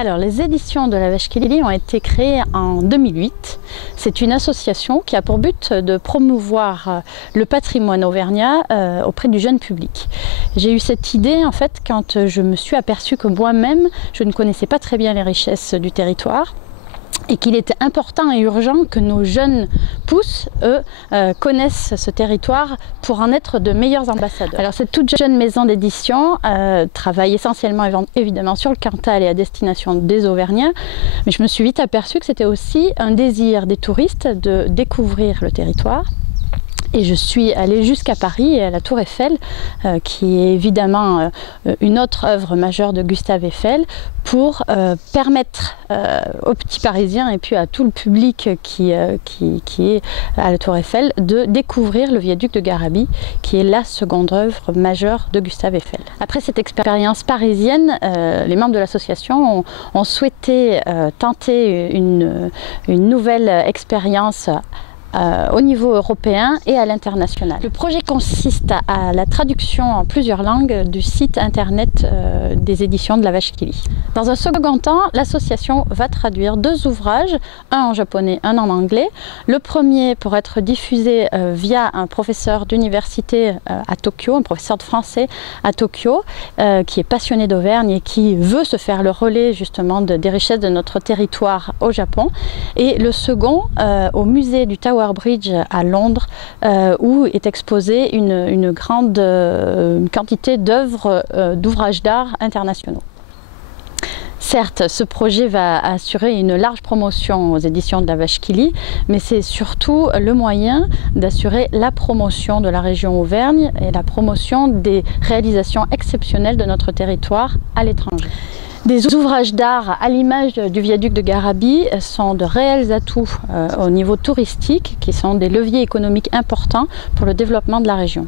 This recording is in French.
Alors, les éditions de la Vache qui lit ont été créées en 2008. C'est une association qui a pour but de promouvoir le patrimoine auvergnat auprès du jeune public. J'ai eu cette idée en fait quand je me suis aperçue que moi-même, je ne connaissais pas très bien les richesses du territoire. Et qu'il était important et urgent que nos jeunes pousses, eux, connaissent ce territoire pour en être de meilleurs ambassadeurs. Alors cette toute jeune maison d'édition travaille essentiellement évidemment sur le Cantal et à destination des Auvergnats, mais je me suis vite aperçue que c'était aussi un désir des touristes de découvrir le territoire. Et je suis allée jusqu'à Paris, à la Tour Eiffel, qui est évidemment une autre œuvre majeure de Gustave Eiffel, pour permettre aux petits Parisiens et puis à tout le public qui est à la Tour Eiffel de découvrir le viaduc de Garabi, qui est la seconde œuvre majeure de Gustave Eiffel. Après cette expérience parisienne, les membres de l'association ont souhaité tenter une nouvelle expérience au niveau européen et à l'international. Le projet consiste à la traduction en plusieurs langues du site internet des éditions de la Vache qui lit. Dans un second temps, l'association va traduire 2 ouvrages, un en japonais, un en anglais. Le premier pour être diffusé via un professeur d'université à Tokyo, un professeur de français à Tokyo, qui est passionné d'Auvergne et qui veut se faire le relais justement des richesses de notre territoire au Japon. Et le second au musée du Tower Bridge à Londres, où est exposée une grande quantité d'œuvres, d'ouvrages d'art internationaux. Certes, ce projet va assurer une large promotion aux éditions de la Vache qui lit, mais c'est surtout le moyen d'assurer la promotion de la région Auvergne et la promotion des réalisations exceptionnelles de notre territoire à l'étranger. Des ouvrages d'art à l'image du viaduc de Garabi sont de réels atouts au niveau touristique qui sont des leviers économiques importants pour le développement de la région.